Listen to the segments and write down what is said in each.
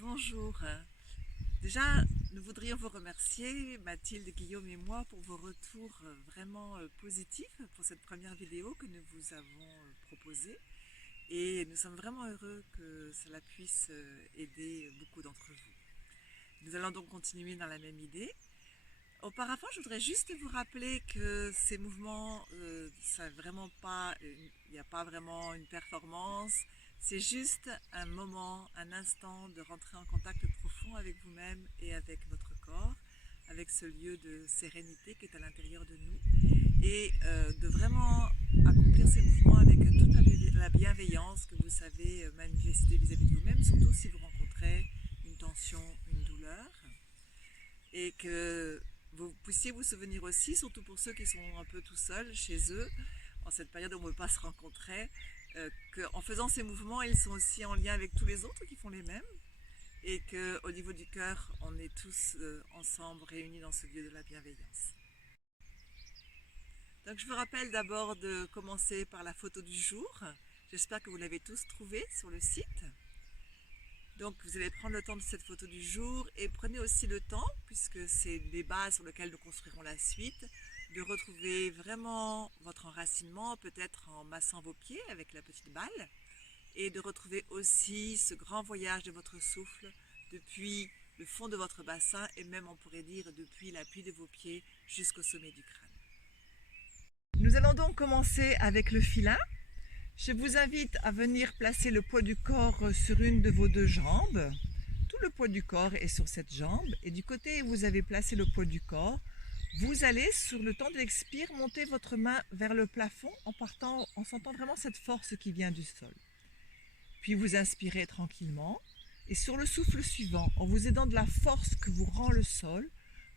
Bonjour. Déjà, nous voudrions vous remercier, Mathilde, Guillaume et moi, pour vos retours vraiment positifs pour cette première vidéo que nous vous avons proposée. Et nous sommes vraiment heureux que cela puisse aider beaucoup d'entre vous. Nous allons donc continuer dans la même idée. Auparavant, je voudrais juste vous rappeler que ces mouvements, ça vraiment pas, il n'y a pas vraiment une performance. C'est juste un moment, un instant de rentrer en contact profond avec vous-même et avec votre corps, avec ce lieu de sérénité qui est à l'intérieur de nous, et de vraiment accomplir ces mouvements avec toute la bienveillance que vous savez manifester vis-à-vis de vous-même, surtout si vous rencontrez une tension, une douleur, et que vous puissiez vous souvenir aussi, surtout pour ceux qui sont un peu tout seuls chez eux, en cette période où on ne peut pas se rencontrer, qu'en faisant ces mouvements, ils sont aussi en lien avec tous les autres qui font les mêmes, et qu'au niveau du cœur, on est tous ensemble réunis dans ce lieu de la bienveillance. Donc je vous rappelle d'abord de commencer par la photo du jour. J'espère que vous l'avez tous trouvée sur le site. Donc vous allez prendre le temps de cette photo du jour et prenez aussi le temps, puisque c'est les bases sur lesquelles nous construirons la suite, de retrouver vraiment votre enracinement, peut-être en massant vos pieds avec la petite balle, et de retrouver aussi ce grand voyage de votre souffle depuis le fond de votre bassin et même on pourrait dire depuis l'appui de vos pieds jusqu'au sommet du crâne. Nous allons donc commencer avec le filin. Je vous invite à venir placer le poids du corps sur une de vos deux jambes. Tout le poids du corps est sur cette jambe et du côté où vous avez placé le poids du corps, vous allez, sur le temps de l'expire, monter votre main vers le plafond en sentant vraiment cette force qui vient du sol. Puis vous inspirez tranquillement et sur le souffle suivant, en vous aidant de la force que vous rend le sol,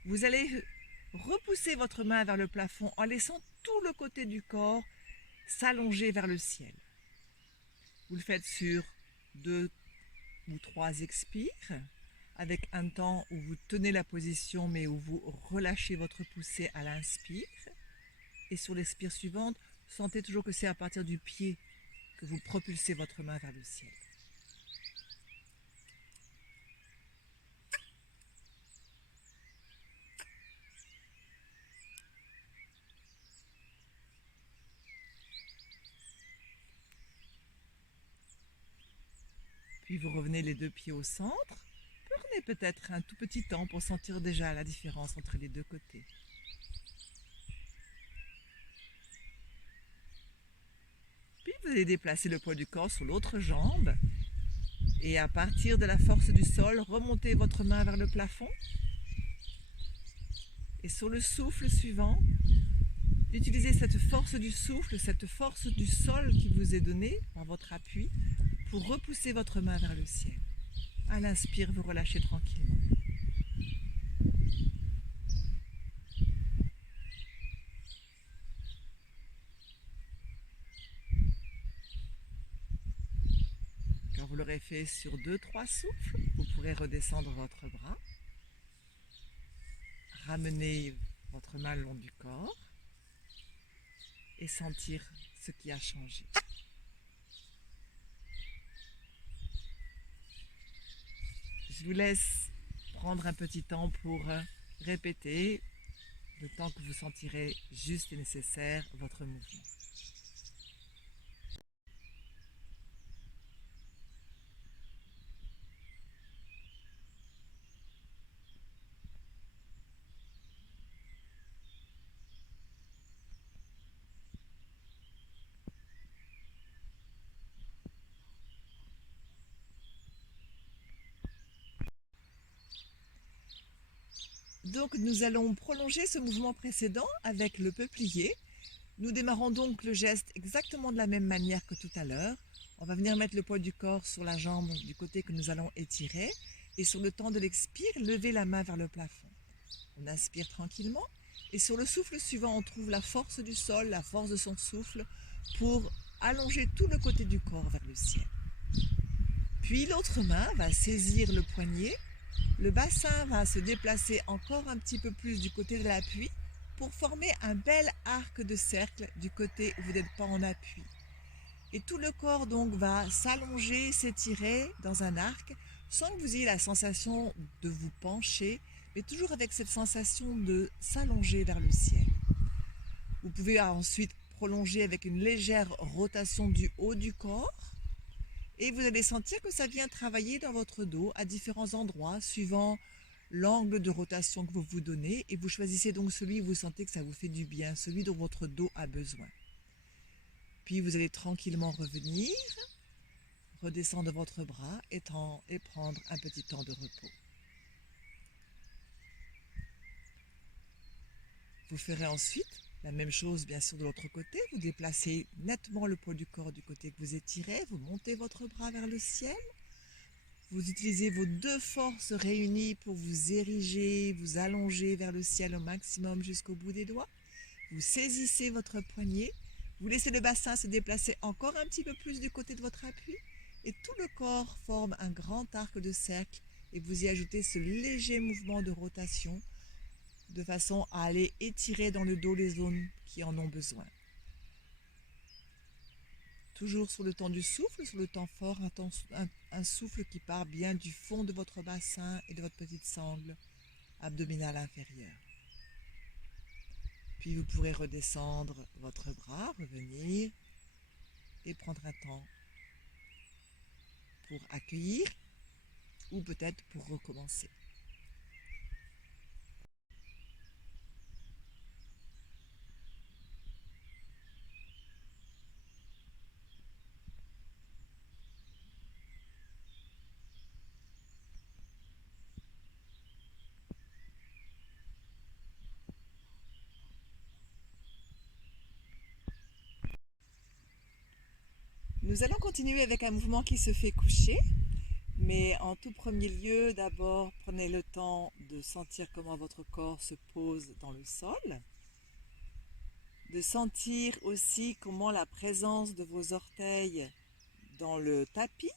vous allez repousser votre main vers le plafond en laissant tout le côté du corps s'allonger vers le ciel. Vous le faites sur 2 ou 3 expires, avec un temps où vous tenez la position mais où vous relâchez votre poussée à l'inspire. Et sur l'expire suivante, sentez toujours que c'est à partir du pied que vous propulsez votre main vers le ciel. Puis vous revenez les deux pieds au centre. Prenez peut-être un tout petit temps pour sentir déjà la différence entre les deux côtés. Puis vous allez déplacer le poids du corps sur l'autre jambe. Et à partir de la force du sol, remontez votre main vers le plafond. Et sur le souffle suivant, utilisez cette force du souffle, cette force du sol qui vous est donnée par votre appui pour repousser votre main vers le ciel. À l'inspire, vous relâchez tranquillement. Quand vous l'aurez fait sur 2-3 souffles, vous pourrez redescendre votre bras. Ramener votre main le long du corps et sentir ce qui a changé. Je vous laisse prendre un petit temps pour répéter le temps que vous sentirez juste et nécessaire votre mouvement. Donc nous allons prolonger ce mouvement précédent avec le peuplier. Nous démarrons donc le geste exactement de la même manière que tout à l'heure. On va venir mettre le poids du corps sur la jambe du côté que nous allons étirer et sur le temps de l'expire, lever la main vers le plafond. On inspire tranquillement et sur le souffle suivant, on trouve la force du sol, la force de son souffle pour allonger tout le côté du corps vers le ciel. Puis l'autre main va saisir le poignet. Le bassin va se déplacer encore un petit peu plus du côté de l'appui pour former un bel arc de cercle du côté où vous n'êtes pas en appui. Et tout le corps donc va s'allonger, s'étirer dans un arc sans que vous ayez la sensation de vous pencher, mais toujours avec cette sensation de s'allonger vers le ciel. Vous pouvez ensuite prolonger avec une légère rotation du haut du corps et vous allez sentir que ça vient travailler dans votre dos à différents endroits suivant l'angle de rotation que vous vous donnez et vous choisissez donc celui où vous sentez que ça vous fait du bien, celui dont votre dos a besoin. Puis vous allez tranquillement revenir, redescendre votre bras et prendre un petit temps de repos. Vous ferez ensuite la même chose bien sûr de l'autre côté, vous déplacez nettement le poids du corps du côté que vous étirez, vous montez votre bras vers le ciel, vous utilisez vos deux forces réunies pour vous ériger, vous allonger vers le ciel au maximum jusqu'au bout des doigts, vous saisissez votre poignet, vous laissez le bassin se déplacer encore un petit peu plus du côté de votre appui et tout le corps forme un grand arc de cercle et vous y ajoutez ce léger mouvement de rotation de façon à aller étirer dans le dos les zones qui en ont besoin. Toujours sur le temps du souffle, sur le temps fort, un souffle qui part bien du fond de votre bassin et de votre petite sangle abdominale inférieure. Puis vous pourrez redescendre votre bras, revenir et prendre un temps pour accueillir ou peut-être pour recommencer. Nous allons continuer avec un mouvement qui se fait coucher, mais en tout premier lieu, d'abord, prenez le temps de sentir comment votre corps se pose dans le sol, de sentir aussi comment la présence de vos orteils dans le tapis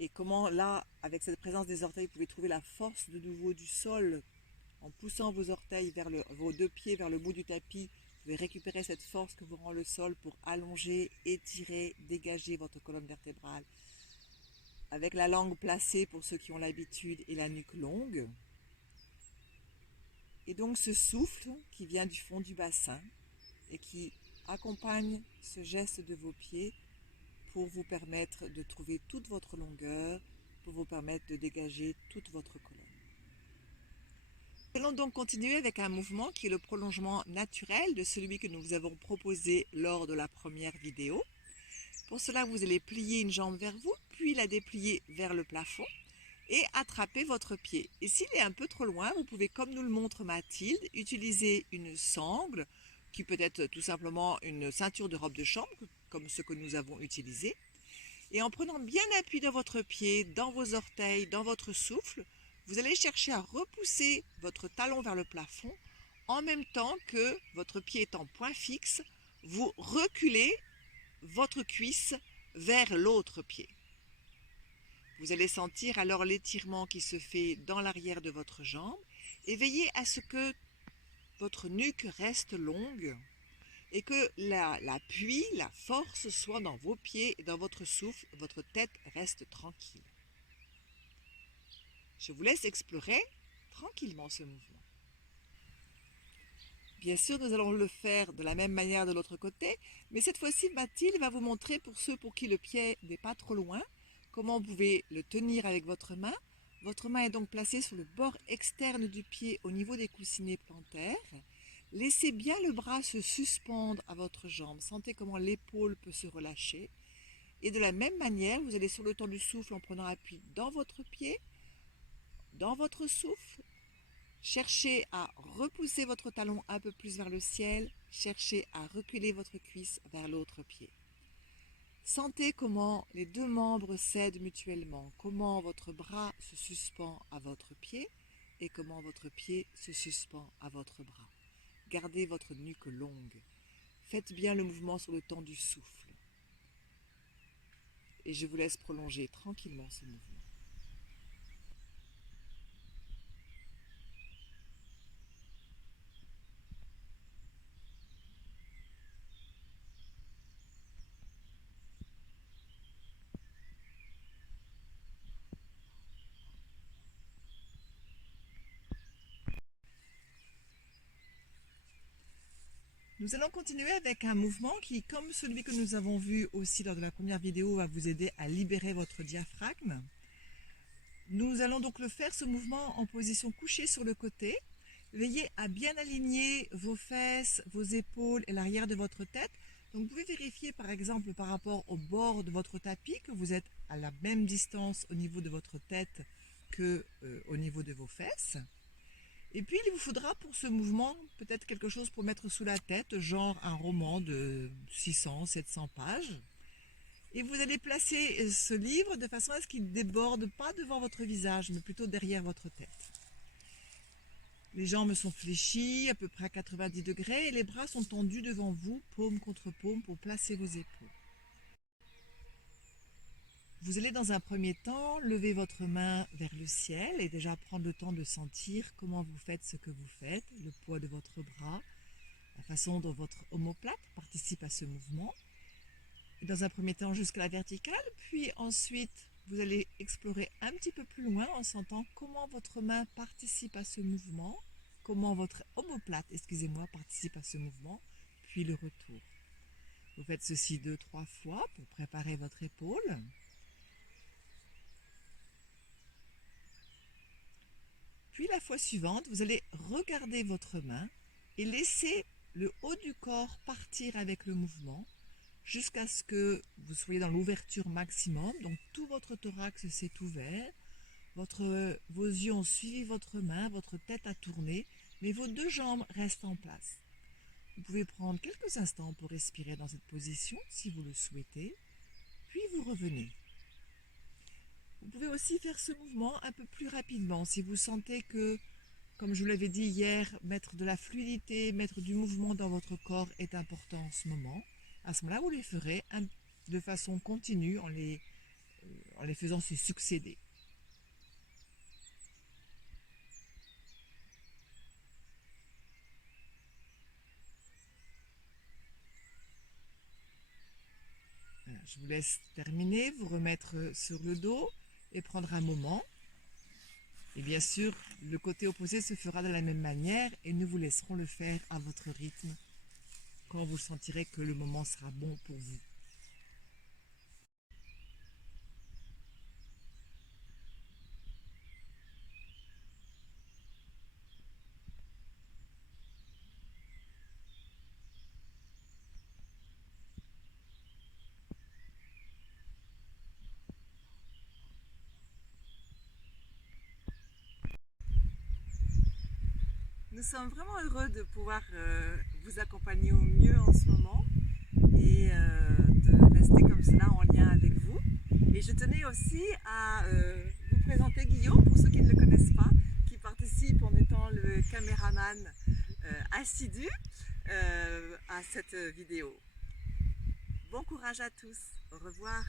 et comment là, avec cette présence des orteils, vous pouvez trouver la force de nouveau du sol en poussant vos orteils vers vos deux pieds vers le bout du tapis. Vous pouvez récupérer cette force que vous rend le sol pour allonger, étirer, dégager votre colonne vertébrale. Avec la langue placée pour ceux qui ont l'habitude et la nuque longue. Et donc ce souffle qui vient du fond du bassin et qui accompagne ce geste de vos pieds pour vous permettre de trouver toute votre longueur, pour vous permettre de dégager toute votre colonne. Nous allons donc continuer avec un mouvement qui est le prolongement naturel de celui que nous vous avons proposé lors de la première vidéo. Pour cela, vous allez plier une jambe vers vous, puis la déplier vers le plafond et attraper votre pied. Et s'il est un peu trop loin, vous pouvez, comme nous le montre Mathilde, utiliser une sangle, qui peut être tout simplement une ceinture de robe de chambre, comme ce que nous avons utilisé. Et en prenant bien appui dans votre pied, dans vos orteils, dans votre souffle, vous allez chercher à repousser votre talon vers le plafond, en même temps que votre pied est en point fixe, vous reculez votre cuisse vers l'autre pied. Vous allez sentir alors l'étirement qui se fait dans l'arrière de votre jambe et veillez à ce que votre nuque reste longue et que l'appui, la force soit dans vos pieds et dans votre souffle, votre tête reste tranquille. Je vous laisse explorer tranquillement ce mouvement. Bien sûr, nous allons le faire de la même manière de l'autre côté, mais cette fois-ci, Mathilde va vous montrer pour ceux pour qui le pied n'est pas trop loin, comment vous pouvez le tenir avec votre main. Votre main est donc placée sur le bord externe du pied au niveau des coussinets plantaires. Laissez bien le bras se suspendre à votre jambe. Sentez comment l'épaule peut se relâcher. Et de la même manière, vous allez sur le temps du souffle en prenant appui dans votre pied, dans votre souffle. Cherchez à repousser votre talon un peu plus vers le ciel. Cherchez à reculer votre cuisse vers l'autre pied. Sentez comment les deux membres s'aident mutuellement, comment votre bras se suspend à votre pied et comment votre pied se suspend à votre bras. Gardez votre nuque longue. Faites bien le mouvement sur le temps du souffle. Et je vous laisse prolonger tranquillement ce mouvement. Nous allons continuer avec un mouvement qui, comme celui que nous avons vu aussi lors de la première vidéo, va vous aider à libérer votre diaphragme. Nous allons donc le faire, ce mouvement, en position couchée sur le côté. Veillez à bien aligner vos fesses, vos épaules et l'arrière de votre tête. Donc vous pouvez vérifier par exemple par rapport au bord de votre tapis que vous êtes à la même distance au niveau de votre tête que au niveau de vos fesses. Et puis il vous faudra pour ce mouvement peut-être quelque chose pour mettre sous la tête, genre un roman de 600-700 pages. Et vous allez placer ce livre de façon à ce qu'il ne déborde pas devant votre visage, mais plutôt derrière votre tête. Les jambes sont fléchies, à peu près à 90 degrés, et les bras sont tendus devant vous, paume contre paume, pour placer vos épaules. Vous allez dans un premier temps lever votre main vers le ciel et déjà prendre le temps de sentir comment vous faites ce que vous faites, le poids de votre bras, la façon dont votre omoplate participe à ce mouvement. Dans un premier temps jusqu'à la verticale, puis ensuite vous allez explorer un petit peu plus loin en sentant comment votre main participe à ce mouvement, comment votre omoplate, participe à ce mouvement, puis le retour. Vous faites ceci 2-3 fois pour préparer votre épaule. Puis la fois suivante, vous allez regarder votre main et laisser le haut du corps partir avec le mouvement jusqu'à ce que vous soyez dans l'ouverture maximum. Donc tout votre thorax s'est ouvert, vos yeux ont suivi votre main, votre tête a tourné, mais vos deux jambes restent en place. Vous pouvez prendre quelques instants pour respirer dans cette position si vous le souhaitez, puis vous revenez. Vous pouvez aussi faire ce mouvement un peu plus rapidement si vous sentez que, comme je vous l'avais dit hier, mettre de la fluidité, mettre du mouvement dans votre corps est important en ce moment. À ce moment-là, vous les ferez de façon continue en les faisant se succéder. Voilà, je vous laisse terminer, vous remettre sur le dos et prendre un moment. Et bien sûr, le côté opposé se fera de la même manière et nous vous laisserons le faire à votre rythme quand vous sentirez que le moment sera bon pour vous. Nous sommes vraiment heureux de pouvoir vous accompagner au mieux en ce moment et de rester comme cela en lien avec vous. Et je tenais aussi à vous présenter Guillaume, pour ceux qui ne le connaissent pas, qui participe en étant le caméraman assidu à cette vidéo. Bon courage à tous, au revoir.